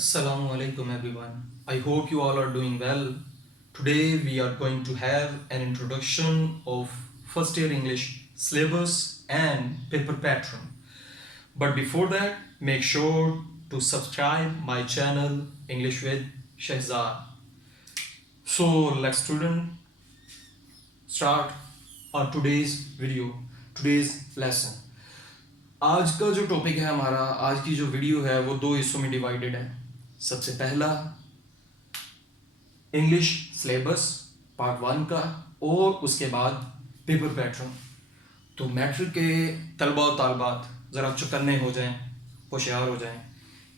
Assalamu alaikum everyone. I hope you all are doing well. Today we are going to have an introduction of first year English syllabus and paper pattern. But before that, make sure to subscribe my channel English with Shehzad. So let's student start our today's video, today's lesson. आज का जो topic है हमारा, आज की जो video है वो दो हिस्सों में डिवाइडेड है. सबसे पहला इंग्लिश सिलेबस पार्ट 1 का और उसके बाद पेपर पैटर्न. तो मैट्रिक के तलबा और तालबात ज़रा चौकन्ने हो जाएं, होशियार हो जाएं,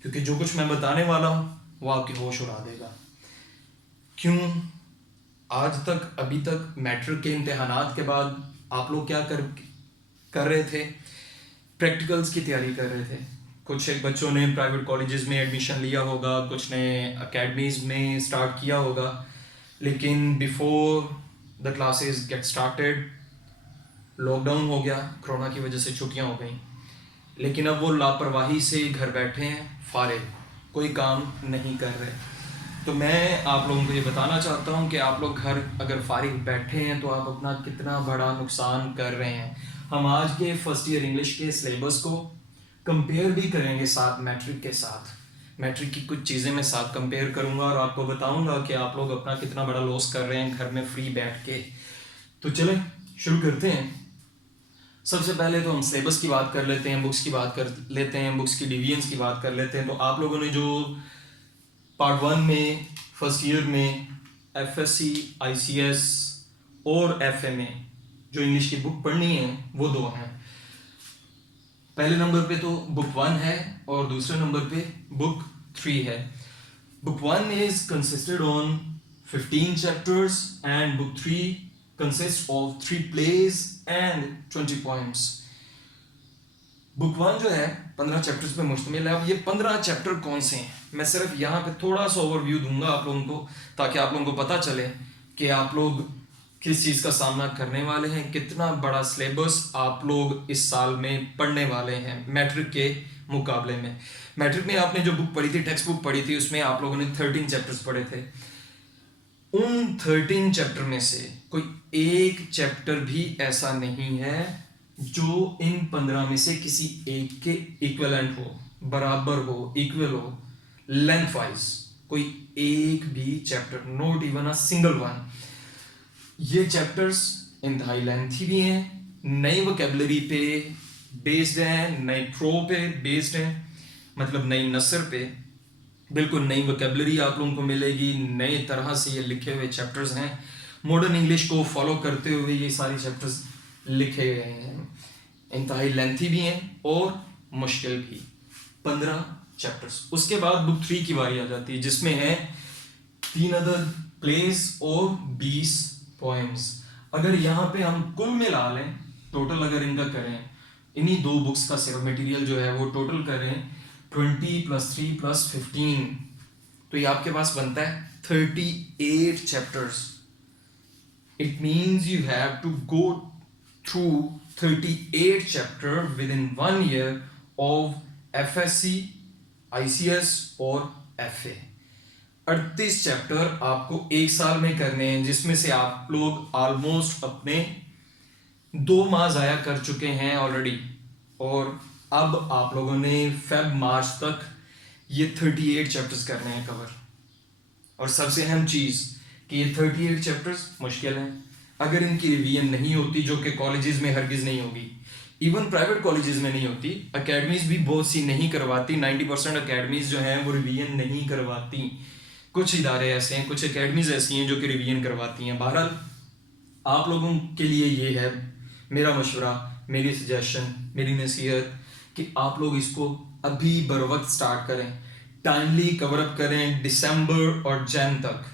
क्योंकि जो कुछ मैं बताने वाला हूँ वो आपकी होश उड़ा देगा. क्यों? आज तक अभी तक मैट्रिक के इम्तिहानात के बाद आप लोग क्या कर रहे थे? प्रैक्टिकल्स की तैयारी कर रहे थे. कुछ एक बच्चों ने प्राइवेट कॉलेजेस में एडमिशन लिया होगा, कुछ ने अकेडमीज़ में स्टार्ट किया होगा, लेकिन before the classes get started lockdown हो गया, कोरोना की वजह से छुट्टियां हो गई. लेकिन अब वो लापरवाही से घर बैठे हैं, फारिग, कोई काम नहीं कर रहे. तो मैं आप लोगों को ये बताना चाहता हूँ कि आप लोग घर अगर फारिग बैठे हैं तो आप अपना कितना बड़ा नुकसान कर रहे हैं. हम आज के फर्स्ट ईयर इंग्लिश के सिलेबस को कंपेयर भी करेंगे साथ मैट्रिक के साथ. मैट्रिक की कुछ चीज़ें मैं साथ कंपेयर करूंगा और आपको बताऊंगा कि आप लोग अपना कितना बड़ा लॉस कर रहे हैं घर में फ्री बैठ के. तो चलें शुरू करते हैं. सबसे पहले तो हम सिलेबस की बात कर लेते हैं, बुक्स की बात कर लेते हैं, बुक्स की डिवीजन्स की बात कर लेते हैं. तो आप लोगों ने जो पार्ट 1 में फर्स्ट ईयर में FSC, ICS और FA में जो इंग्लिश की बुक पढ़नी है वो दो हैं. पहले नंबर पे तो बुक 1 है और दूसरे नंबर पे बुक 3 है. Book 1 is consisted on 15 chapters and book 3 consist of 3 plays and 20 poems. Book 1 जो है 15 चैप्टर्स पे मुश्तमिल है. अब ये 15 चैप्टर कौन से हैं, मैं सिर्फ यहाँ पे थोड़ा सा ओवरव्यू दूंगा आप लोगों को, ताकि आप लोगों को पता चले कि आप लोग किस चीज़ का सामना करने वाले हैं, कितना बड़ा सिलेबस आप लोग इस साल में पढ़ने वाले हैं मैट्रिक के मुकाबले में. मैट्रिक में आपने जो बुक पढ़ी थी, टेक्स्ट बुक पढ़ी थी, उसमें आप लोगों ने 13 चैप्टर्स पढ़े थे. उन 13 चैप्टर में से कोई एक चैप्टर भी ऐसा नहीं है जो इन 15 में से किसी एक के इक्विवेलेंट हो, बराबर हो, इक्वल हो लेंथ वाइज. कोई एक भी chapter, not even a single one. ये चैप्टर्स इंतहाई लेंथी भी हैं, नई वोकेबलरी पे बेस्ड हैं, नई प्रो पे बेस्ड हैं, मतलब नई नसर पे बिल्कुल नई वोकेबलरी आप लोगों को मिलेगी. नए तरह से ये लिखे हुए चैप्टर्स हैं, मॉडर्न इंग्लिश को फॉलो करते हुए ये सारे चैप्टर्स लिखे गए हैं. इंतहाई लेंथी भी हैं और मुश्किल भी. 15 चैप्टर्स. उसके बाद बुक 3 की बारी आ जाती है, जिसमें है 3 अदर प्लेस और 20 poems. अगर यहाँ पे हम कुल मिला लें, टोटल अगर इनका करें, इन्हीं दो बुक्स का सिर्फ मटेरियल जो है वो टोटल करें 20 + 3 + 15, तो ये आपके पास बनता है 38 chapters. It means you have to go through 38 chapter within 1 year of FSC, ICS और FA. 38 चैप्टर आपको एक साल में करने हैं, जिसमें से आप लोग ऑलमोस्ट अपने 2 माह ज़ाया कर चुके हैं ऑलरेडी. और अब आप लोगों ने Feb-March तक ये 38 चैप्टर्स करने हैं कवर. और सबसे अहम चीज़ कि ये 38 चैप्टर्स मुश्किल हैं. अगर इनकी रिवीजन नहीं होती, जो कि कॉलेजेस में हरगिज़ नहीं होगी, इवन प्राइवेट कॉलेजेस में नहीं होती, अकेडमीज़ भी बहुत सी नहीं करवाती. 90% अकेडमीज़ जो हैं वो रिवीजन नहीं करवाती. कुछ इदारे ऐसे हैं, कुछ एकेडमीज ऐसी हैं जो कि रिवीजन करवाती हैं. बहरहाल आप लोगों के लिए ये है मेरा मशवरा, मेरी सजेशन, मेरी नसीहत कि आप लोग इसको अभी बर वक्त स्टार्ट करें, टाइमली कवर अप करें दिसंबर और जन तक,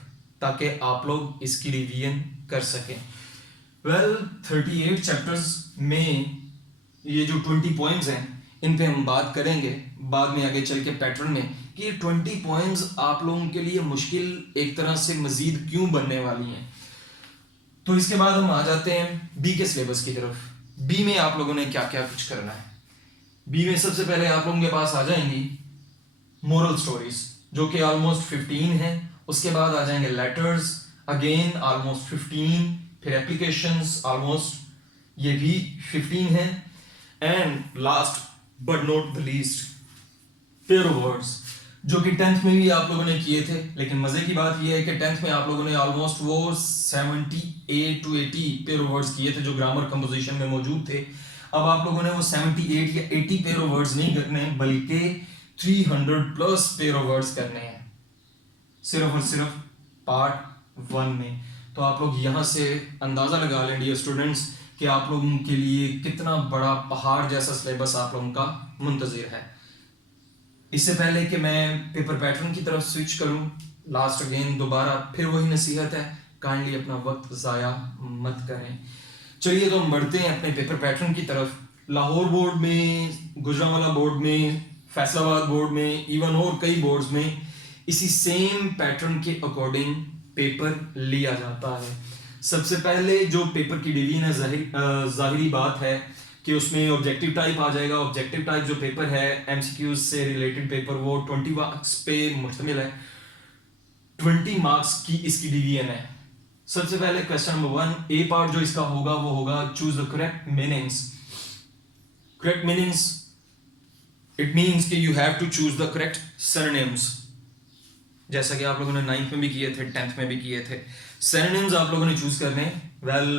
ताकि आप लोग इसकी रिवीजन कर सकें. 38 चैप्टर्स में ये जो 20 poems हैं, इन पे हम बात करेंगे बाद में आगे चल के पैटर्न में, कि ये 20 poems आप लोगों के लिए मुश्किल एक तरह से मजीद क्यों बनने वाली हैं. तो इसके बाद हम आ जाते हैं बी के सिलेबस की तरफ. बी में आप लोगों ने क्या क्या कुछ करना है. बी में सबसे पहले आप लोगों के पास आ जाएंगी मोरल स्टोरीज. जो कि ऑलमोस्ट 15 है। उसके बाद आ जाएंगे लेटर्स, अगेन ऑलमोस्ट 15, फिर एप्लीकेशंस ऑलमोस्ट ये भी 15 है, and last but not the least pair of words, जो कि 10th में भी आप लोगों ने किए थे। लेकिन मजे की बात यह है कि 10th में आप लोगों ने ऑलमोस्ट वो 78 to 80 पेयर ऑफ वर्ड्स किए थे जो ग्रामर कंपोजिशन में मौजूद थे। अब आप लोगों ने वो 78 या 80 पेयर ऑफ वर्ड्स नहीं करने, बल्कि 300 प्लस पेयर ऑफ वर्ड्स करने हैं सिर्फ और सिर्फ पार्ट 1 में। तो आप लोग यहाँ से अंदाजा लगा लें डियर स्टूडेंट्स कि आप लोगों के लिए कितना बड़ा पहाड़ जैसा सिलेबस आप लोगों का मुंतजिर है। इससे पहले कि मैं पेपर पैटर्न की तरफ स्विच करूं, लास्ट अगेन दोबारा फिर वही नसीहत है, काइंडली अपना वक्त ज़ाया मत करें। चलिए तो हम बढ़ते हैं अपने पेपर पैटर्न की तरफ। लाहौर बोर्ड में, गुजरांवाला बोर्ड में, फैसलाबाद बोर्ड में, इवन और कई बोर्ड्स में इसी सेम पैटर्न के अकॉर्डिंग पेपर लिया जाता है। सबसे पहले जो पेपर की डिवीजन है, जाहिरी बात है कि उसमें ऑब्जेक्टिव टाइप आ जाएगा। ऑब्जेक्टिव टाइप जो पेपर है एमसीक्यूज से रिलेटेड पेपर, वो 20 मार्क्स पे मुश्तमिल है। 20 मार्क्स की इसकी डिवीजन है। सबसे पहले क्वेश्चन नंबर 1 ए पार्ट जो इसका होगा वो होगा choose the correct meanings. Correct meanings it means कि you have to choose the correct synonyms, जैसा कि आप लोगों ने 9th में भी किए थे, 10th में भी किए थे। सिनोनिम्स आप लोगों ने चूज करने, वेल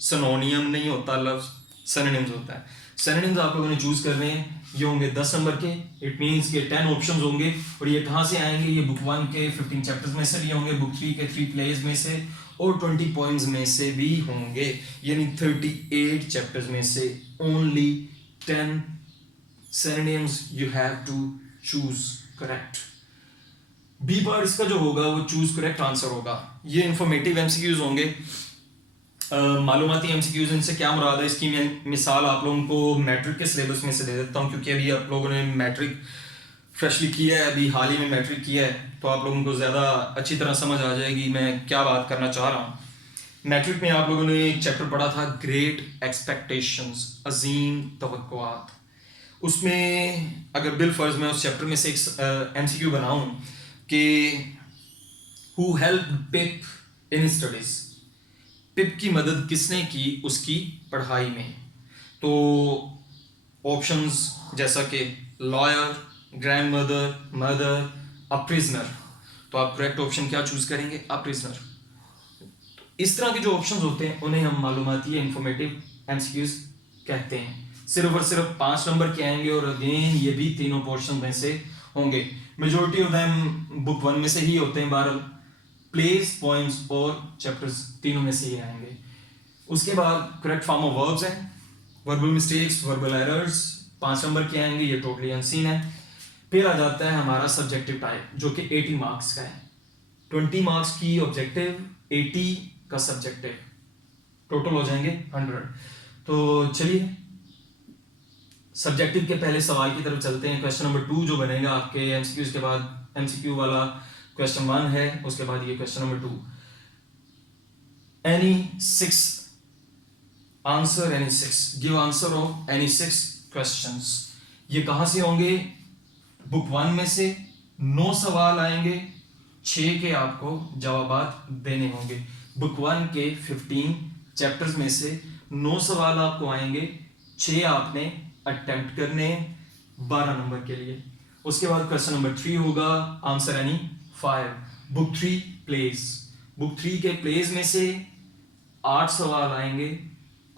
सिनोनियम नहीं होता लफ्ज, सिनोनिम्स होता है। सिनोनिम्स आप लोगों ने चूज करने हैं, ये होंगे 10 नंबर के। इट मींस के 10 ऑप्शंस होंगे, और ये कहाँ से आएंगे? ये बुक 1 के 15 चैप्टर्स में से भी होंगे, बुक 3 के 3 प्लेज में से, और 20 पॉइंट्स में से भी होंगे। यानी 38 चैप्टर्स में से only 10 synonyms you have to choose correct. B part इसका जो होगा वो चूज करेक्ट आंसर होगा। ये इंफॉर्मेटिव एमसीक्यूज होंगे, मालूमाती एमसीक्यूज। इनसे क्या मुराद है, इसकी मैं मिसाल आप लोगों को मैट्रिक के सिलेबस में से दे देता हूँ, क्योंकि अभी आप लोगों ने मैट्रिक फ्रेशली किया है, अभी हाल ही में मैट्रिक किया है, तो आप लोगों को ज़्यादा अच्छी तरह समझ आ जाएगी मैं क्या बात करना चाह रहा हूँ। मैट्रिक में आप लोगों ने एक चैप्टर पढ़ा था ग्रेट एक्सपेक्टेशंस, अजीम तवक्कुआत। उसमें अगर बिल फर्ज मैं उस चैप्टर में से एक एमसीक्यू बनाऊं कि who help Pip in studies, Pip की मदद किसने की उसकी पढ़ाई में, तो ऑप्शंस जैसा कि lawyer, grand mother, mother, a prisoner, तो आप करेक्ट ऑप्शन क्या चूज करेंगे? A prisoner. इस तरह के जो ऑप्शंस होते हैं उन्हें हम मालूमाती या इंफॉर्मेटिव एमसीक्यूज कहते हैं। सिर्फ और सिर्फ 5 नंबर के आएंगे, और अगेन ये भी तीनों पोर्शन में से होंगे। मेजोरिटी ऑफ देम बुक 1 में से ही होते हैं। बहरहाल प्लेस, पॉइंट्स और चैप्टर्स तीनों में से ही आएंगे। उसके बाद करेक्ट फॉर्म ऑफ वर्ब्स हैं, verbal mistakes, verbal errors 5 number के आएंगे, ये टोटली अनसीन है। फिर आ जाता है हमारा सब्जेक्टिव टाइप जो कि 80 मार्क्स का है। 20 मार्क्स की ऑब्जेक्टिव, 80 का सब्जेक्टिव, टोटल हो जाएंगे 100। तो चलिए सब्जेक्टिव के पहले सवाल की तरफ चलते हैं। क्वेश्चन नंबर 2 जो बनेगा आपके एमसीक्यूज के बाद, एमसीक्यू वाला क्वेश्चन 1 है, उसके बाद ये question number 2। Any 6 answer, any 6 give answer of any 6 questions. ये कहां से होंगे? बुक 1 में से 9 सवाल आएंगे, 6 के आपको जवाबात देने होंगे। बुक 1 के 15 चैप्टर्स में से 9 सवाल आपको आएंगे, 6 आपने अटेम्प्ट करने 12 नंबर के लिए। उसके बाद क्वेश्चन नंबर 3 होगा answer any 5। Book 3 plays, book 3 के प्लेज में से 8 सवाल आएंगे,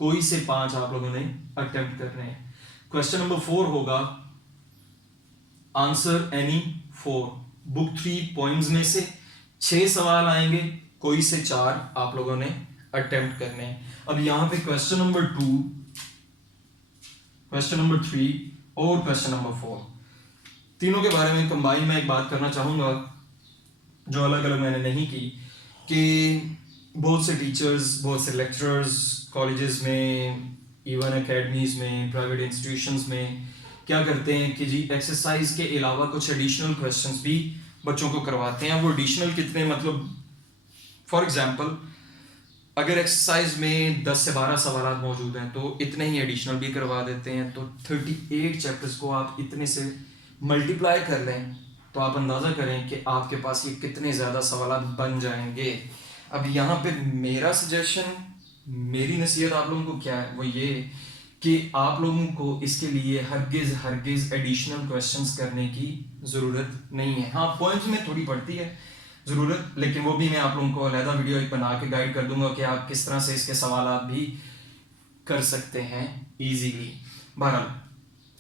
कोई से 5 आप लोगों ने अटेम्प्ट करने हैं। क्वेश्चन नंबर 4 होगा आंसर एनी 4। बुक 3 पॉइंट्स में से 6 सवाल आएंगे, कोई से 4 आप लोगों ने अटेम्प्ट करने हैं। अब यहां पे क्वेश्चन नंबर 2, क्वेश्चन नंबर 3 और क्वेश्चन नंबर 4 तीनों के बारे में कंबाइन मैं एक बात करना चाहूंगा जो अलग अलग मैंने नहीं की, कि बहुत से टीचर्स, बहुत से लेक्चरर्स कॉलेजेस में, इवन एकेडमीज में, प्राइवेट इंस्टीट्यूशंस में क्या करते हैं कि जी एक्सरसाइज के अलावा कुछ एडिशनल क्वेश्चंस भी बच्चों को करवाते हैं। वो एडिशनल कितने, मतलब फॉर एग्जांपल अगर एक्सरसाइज में 10 से 12 सवाल मौजूद हैं तो इतने ही एडिशनल भी करवा देते हैं। तो 38 चैप्टर्स को आप इतने से मल्टीप्लाई कर लें तो आप अंदाज़ा करें कि आपके पास ये कितने ज़्यादा सवाल बन जाएंगे। अब यहाँ पे मेरा सजेशन, मेरी नसीहत आप लोगों को क्या है, वो ये कि आप लोगों को इसके लिए हरगिज़ एडिशनल क्वेश्चंस करने की ज़रूरत नहीं है। हाँ, पॉइंट्स में थोड़ी पड़ती है ज़रूरत, लेकिन वो भी मैं आप लोगों को अलहदा वीडियो एक बना के गाइड कर दूंगा कि आप किस तरह से इसके सवाल भी कर सकते हैं ईजीली। बहरहाल,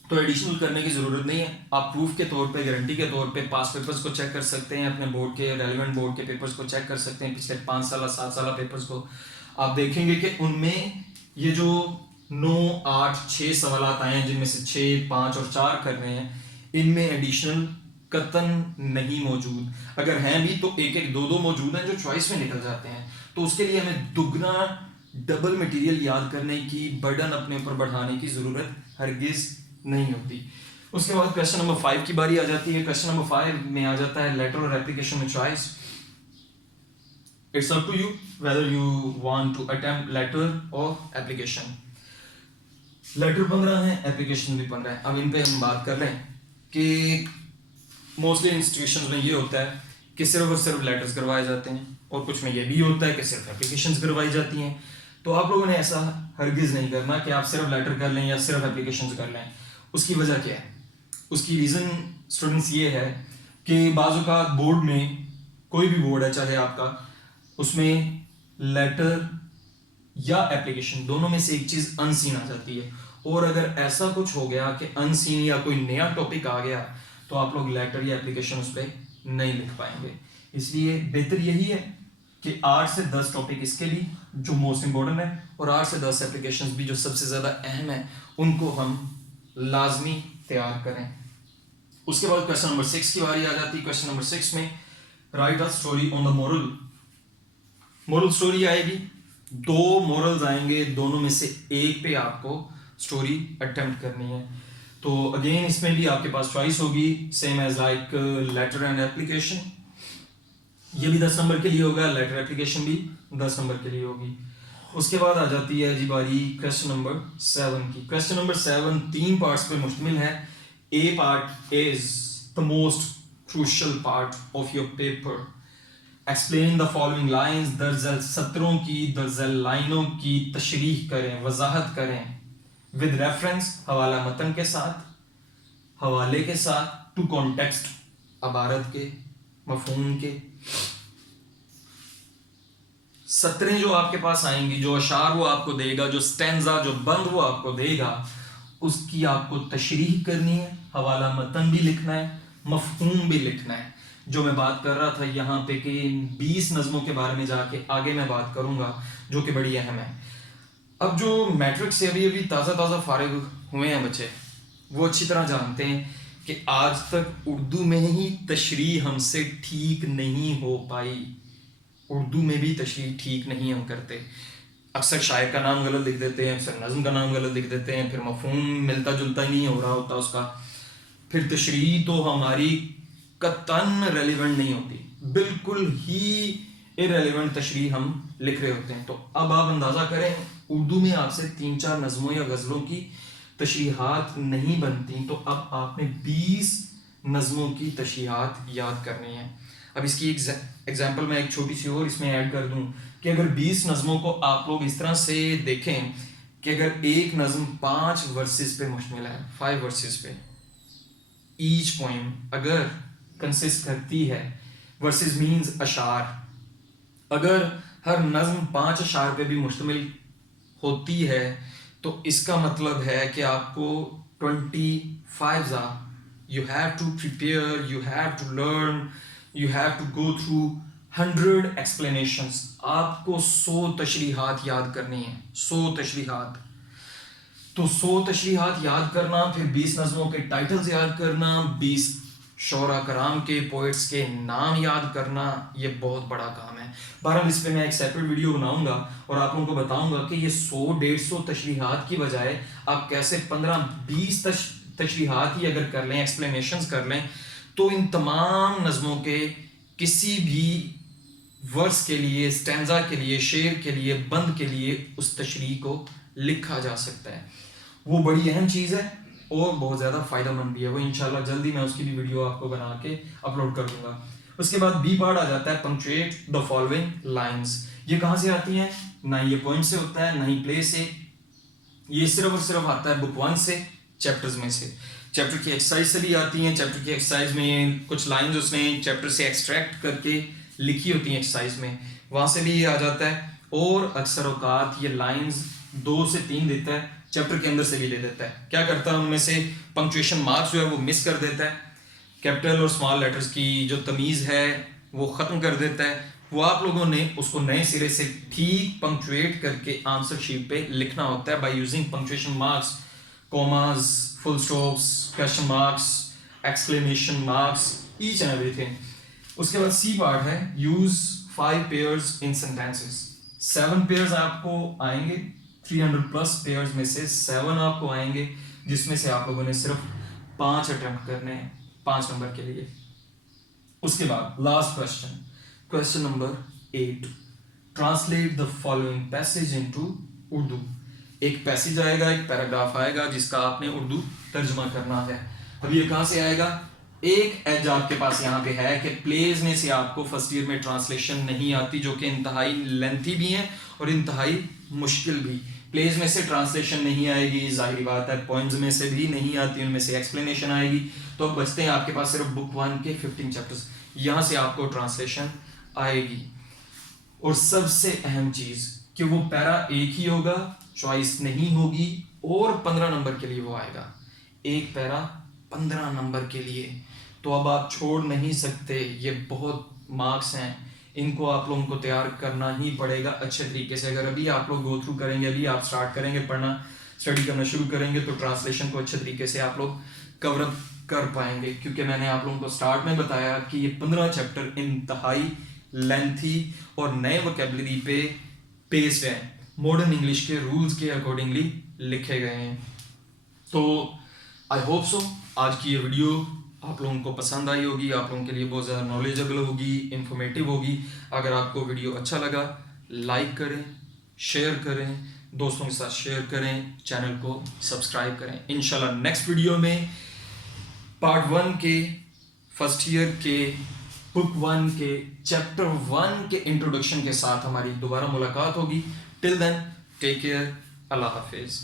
तो एडिशनल करने की ज़रूरत नहीं है। आप प्रूफ के तौर पे, गारंटी के तौर पे पास पेपर्स को चेक कर सकते हैं, अपने बोर्ड के रेलिवेंट बोर्ड के पेपर्स को चेक कर सकते हैं, पिछले 5 साल 7 साल पेपर्स को। आप देखेंगे कि उनमें ये जो 9 8 6 सवाल आए हैं, जिनमें से 6 5 और 4 कर रहे हैं, इनमें एडिशनल कतन नहीं मौजूद। अगर हैं भी तो एक एक दो मौजूद हैं जो चॉइस में निकल जाते हैं। तो उसके लिए हमें दुगना डबल मटेरियल याद करने की, बर्डन अपने ऊपर बढ़ाने की ज़रूरत हरगिज़ नहीं होती। उसके बाद क्वेश्चन नंबर 5 की बारी आ जाती है। क्वेश्चन नंबर 5 में आ जाता है लेटर और एप्लीकेशन में choice. It's up to you whether you want to attempt letter और एप्लीकेशन। लेटर 15 है, एप्लीकेशन भी 15 है। अब इन पे हम बात कर रहे हैं कि मोस्टली इंस्टीट्यूशंस में ये होता है कि सिर्फ और सिर्फ लेटर्स करवाए जाते हैं, और कुछ में ये भी होता है कि सिर्फ एप्लीकेशंस करवाई जाती हैं। तो आप लोगों ने ऐसा हरगिज़ नहीं करना कि आप सिर्फ लेटर कर लें या सिर्फ एप्लीकेशंस कर लें। उसकी वजह क्या है? उसकी रीज़न स्टूडेंट्स ये है कि बाज़ औक़ात बोर्ड में, कोई भी बोर्ड है चाहे आपका, उसमें लेटर या एप्लीकेशन दोनों में से एक चीज़ अनसीन आ जाती है। और अगर ऐसा कुछ हो गया कि अनसीन या कोई नया टॉपिक आ गया, तो आप लोग लेटर या एप्लीकेशन उस पर नहीं लिख पाएंगे। इसलिए बेहतर यही है कि 8 से 10 टॉपिक इसके लिए जो मोस्ट इंपॉर्टेंट है, और 8 से 10 एप्लीकेशंस भी जो सबसे ज़्यादा अहम है, उनको हम लाजमी तैयार करें। उसके बाद क्वेश्चन नंबर 6 की बारी आ जाती है। क्वेश्चन नंबर 6 में right a story on the moral story आएगी। 2 मोरल्स आएंगे, दोनों में से एक पे आपको स्टोरी अटेम्प्ट करनी है। तो अगेन इसमें भी आपके पास चॉइस होगी, same as like letter and application. ये भी 10 नंबर के लिए होगा, लेटर एप्लीकेशन भी 10 नंबर के लिए होगी। उसके बाद आ जाती है जी बारी क्वेश्चन नंबर 7 की। क्वेश्चन नंबर 7 3 पार्ट्स पे मुश्तमिल है। A part is the most crucial part of your paper. Explain the following lines, दरअसल सत्रों की, दरअसल लाइनों की तशरीह करें, वजाहत करें, विद रेफरेंस, हवाला मतन के साथ, हवाले के साथ, टू कॉन्टेक्स्ट, अबारत के, मफहूम के। सत्रें जो आपके पास आएंगी, जो अशार वो आपको देगा, जो स्टैंजा, जो बंद वो आपको देगा, उसकी आपको तशरीह करनी है, हवाला मतन भी लिखना है, मफहूम भी लिखना है। जो मैं बात कर रहा था यहाँ पे कि 20 नज़मों के बारे में जाके आगे मैं बात करूँगा, जो कि बड़ी अहम है। अब जो मैट्रिक से अभी अभी ताज़ा फारिग हुए हैं बच्चे, वो अच्छी तरह जानते हैं कि आज तक उर्दू में ही तशरीह हमसे ठीक नहीं हो पाई। उर्दू में भी तशरीह ठीक नहीं हम करते। अक्सर शायर का नाम गलत लिख देते हैं, अक्सर नज़्म का नाम गलत लिख देते हैं, फिर मफहूम मिलता जुलता ही नहीं हो रहा होता उसका, फिर तशरीह तो हमारी कतन रेलिवेंट नहीं होती, बिल्कुल ही इरेलीवेंट तशरीह हम लिख रहे होते हैं। तो अब आप अंदाज़ा करें, उर्दू में आपसे 3-4 नज़मों या गज़लों की तशरीहात नहीं बनती, तो अब आपने 20 नज़मों की तशरीहात याद करनी है। अब इसकी एग्जाम्पल मैं एक छोटी सी और इसमें ऐड कर दूं कि अगर 20 नज़मों को आप लोग इस तरह से देखें कि अगर एक नज़म 5 वर्सेस पे मुश्तमिल है, 5 वर्सेस पे, ईच पोइम अगर कंसिस्ट करती है, वर्सेस मीन्स अशार, अगर हर नज़म 5 अशार पे भी मुश्तमिल होती है, तो इसका मतलब है कि आपको 25 you have to prepare, you have to learn, you have to go through 100 explanations. आपको 100 तशरीहात याद करनी है, 100 तशरीहात। तो 100 तशरीहात याद करना, फिर 20 नज़मों के टाइटल्स याद करना, 20 शौरा कराम के, पोइट्स के नाम याद करना, ये बहुत बड़ा काम है। बहरहाल इस पर मैं एक सेपरेट वीडियो बनाऊंगा और आप लोगों को बताऊंगा कि ये 100-150 तशरीहात की बजाय आप कैसे 15-20 तशरीहात ही अगर कर लें, एक्सप्लेनेशंस कर लें, तो इन तमाम नज़मों के किसी भी वर्स के लिए, स्टैंजा के लिए, शेर के लिए, बंद के लिए उस तशरीह को लिखा जा सकता है। वो बड़ी अहम चीज़ है और बहुत ज़्यादा फ़ायदेमंद भी है। वो इंशाल्लाह जल्दी मैं उसकी भी वीडियो आपको बना के अपलोड कर दूंगा। उसके बाद बी पार्ट आ जाता है पंक्चुएट द फॉलोइंग लाइंस। ये कहाँ से आती हैं? ना ये पॉइंट से होता है ना ही प्ले से, ये सिर्फ और सिर्फ आता है बुक 1 से, चैप्टर्स में से। चैप्टर की एक्सरसाइज से भी आती हैं। चैप्टर की एक्सरसाइज में कुछ लाइंस उसने चैप्टर से एक्सट्रैक्ट करके लिखी होती हैं एक्सरसाइज में, वहाँ से भी ये आ जाता है। और अक्सर औकात ये लाइंस 2 से 3 देता है, चैप्टर के अंदर से भी ले लेता है। क्या करता है उनमें से पंक्चुएशन मार्क्स जो है वो मिस कर देता है, कैपिटल और स्मॉल लेटर्स की जो तमीज़ है वो ख़त्म कर देता है। वो आप लोगों ने उसको नए सिरे से ठीक पंक्चुएट करके आंसर शीट पे लिखना होता है by using punctuation marks, commas, full stops, question marks, exclamation marks, each and everything. उसके बाद सी पार्ट है use 5 pairs in sentences. 7 pairs आपको आएंगे, 300 प्लस पेयर्स में से 7 आपको आएंगे, जिसमें से आप लोगों ने सिर्फ 5 अटेम्प्ट करने हैं 5 नंबर के लिए। उसके बाद last question, question number 8, translate the following passage into Urdu. एक पैसेज आएगा, एक पैराग्राफ आएगा जिसका आपने उर्दू तर्जुमा करना है। अब ये कहाँ से आएगा? एक एज आपके पास यहाँ पे है कि प्लेज में से आपको फर्स्ट ईयर में ट्रांसलेशन नहीं आती, जो कि इंतहाई लेंथी भी है और इंतहाई मुश्किल भी। प्लेज में से ट्रांसलेशन नहीं आएगी, जाहिर बात है। पॉइंट्स में से भी नहीं आती, उनमें से एक्सप्लेनेशन आएगी। तो अब बचते हैं आपके पास सिर्फ बुक 1 के 15 चैप्टर्स, यहाँ से आपको ट्रांसलेशन आएगी। और सबसे अहम चीज़ कि वो पैरा एक ही होगा, चॉइस नहीं होगी, और 15 नंबर के लिए वो आएगा। एक पैरा 15 नंबर के लिए, तो अब आप छोड़ नहीं सकते। ये बहुत मार्क्स हैं, इनको आप लोगों को तैयार करना ही पड़ेगा अच्छे तरीके से। अगर अभी आप लोग गो थ्रू करेंगे, अभी आप स्टार्ट करेंगे पढ़ना, स्टडी करना शुरू करेंगे, तो ट्रांसलेशन को अच्छे तरीके से आप लोग कवर अप कर पाएंगे। क्योंकि मैंने आप लोगों को स्टार्ट में बताया कि ये 15 चैप्टर इंतहाई लेंथी और नए वोकैबुलरी पे बेस्ड है, मॉडर्न इंग्लिश के रूल्स के अकॉर्डिंगली लिखे गए हैं। तो आई होप सो आज की ये वीडियो आप लोगों को पसंद आई होगी, आप लोगों के लिए बहुत ज़्यादा नॉलेजेबल होगी, इंफॉर्मेटिव होगी। अगर आपको वीडियो अच्छा लगा, लाइक करें, शेयर करें, दोस्तों के साथ शेयर करें, चैनल को सब्सक्राइब करें। इंशाल्लाह नेक्स्ट वीडियो में पार्ट 1 के फर्स्ट ईयर के बुक 1 के चैप्टर 1 के इंट्रोडक्शन के साथ हमारी दोबारा मुलाकात होगी। टिल देन टेक केयर, अल्लाह हाफिज़।